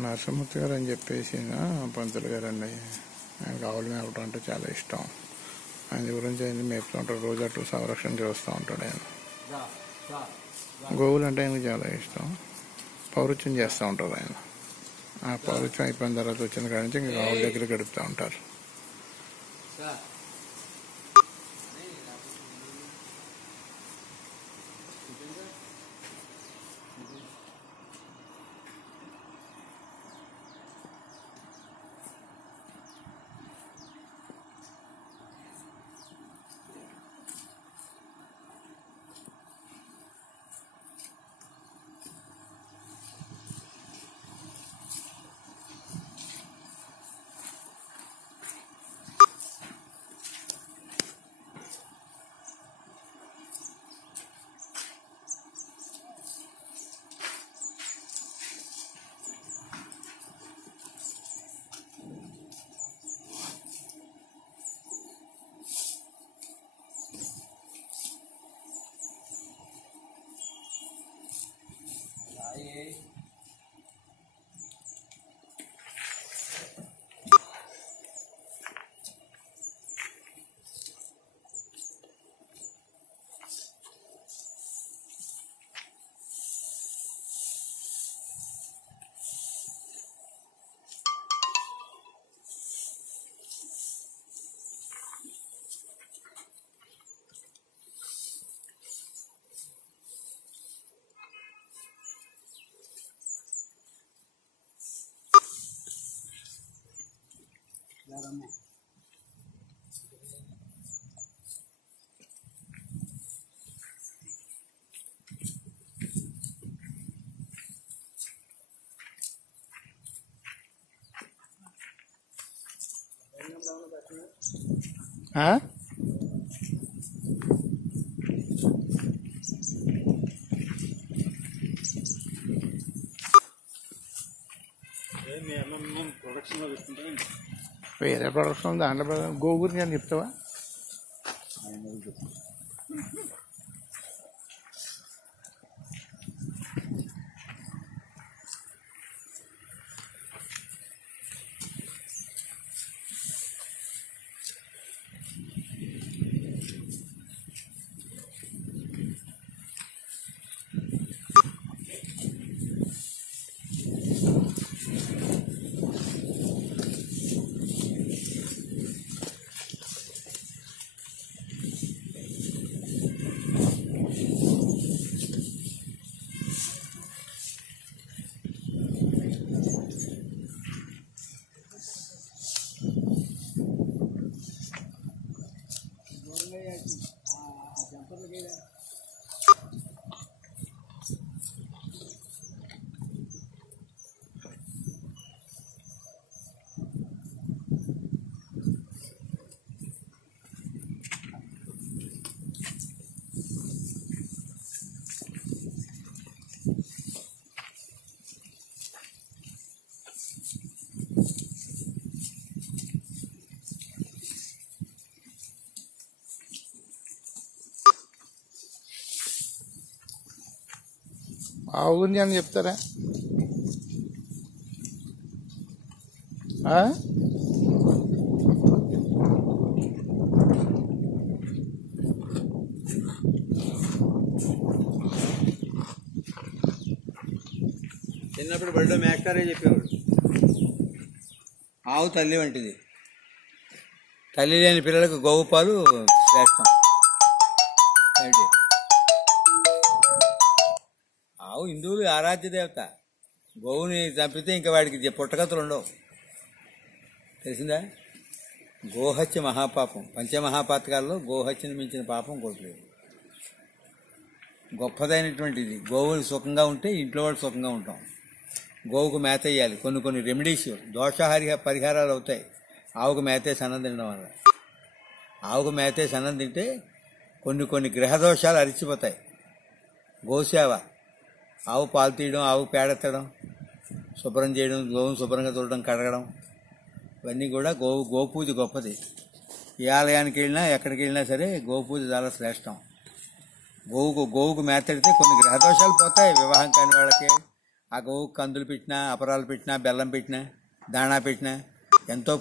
నరసింహమూర్తి గారు అని చెప్పేసి పంతులు గారు అండి. ఆయనకు ఆవులు మేపడం అంటే చాలా ఇష్టం. ఆయన గురించి ఆయన మేపుతూ ఉంటాడు. రోజు అట్లు సంరక్షణ చేస్తూ ఉంటాడు ఆయన. గోవులు అంటే ఆయనకు చాలా ఇష్టం. పౌరుత్యం చేస్తూ ఉంటారు ఆయన. ఆ పౌరుత్యం అయిపోయిన తర్వాత వచ్చిన కాడి నుంచి ఇంకా ఆవుల దగ్గర గడుపుతూ ఉంటారు. వేరే ప్రొడక్షన్ దాంట్లో గోగురి అని చెప్తావా? ఆవు గురించి అని చెప్తారా? చిన్నప్పుడు బడిలో మేస్టారే చెప్పేవాడు, ఆవు తల్లి వంటిది, తల్లి లేని పిల్లలకు గోవు పాలు శ్రేష్టం. ఆవు హిందువులు ఆరాధ్య దేవత. గోవుని చంపితే ఇంకా వాడికి పుట్టగతులు ఉండవు, తెలిసిందా? గోహత్య మహాపాపం. పంచమహాపాతకాల్లో గోహత్యను మించిన పాపం కోట్లేదు. గొప్పదైనటువంటిది. గోవులు సుఖంగా ఉంటే ఇంట్లో వాళ్ళు సుఖంగా ఉంటాం. గోవుకు మేత వేయాలి. కొన్ని రెమెడీస్, దోషహారి పరిహారాలు అవుతాయి ఆవుకు మేతేసి అన్నం తినడం వల్ల. ఆవుకు మేతేసి అన్నం తింటే కొన్ని గ్రహదోషాలు అరిచిపోతాయి. గోసేవ, ఆవు పాలు తీయడం, ఆవు పేడెత్తడం, శుభ్రం చేయడం, గోవును శుభ్రంగా చూడడం, కడగడం, ఇవన్నీ కూడా గోపూజ గొప్పది. ఏ ఆలయానికి వెళ్ళినా ఎక్కడికి వెళ్ళినా సరే గోపూజ చాలా శ్రేష్టం. గోవుకు మేతడితే కొన్ని గ్రహదోషాలు పోతాయి. వివాహం కాని వాళ్ళకి, ఆ గోవుకి కందులు పెట్టినా, అపరాలు పెట్టినా, బెల్లం పెట్టినా, దాణా పెట్టినా ఎంతో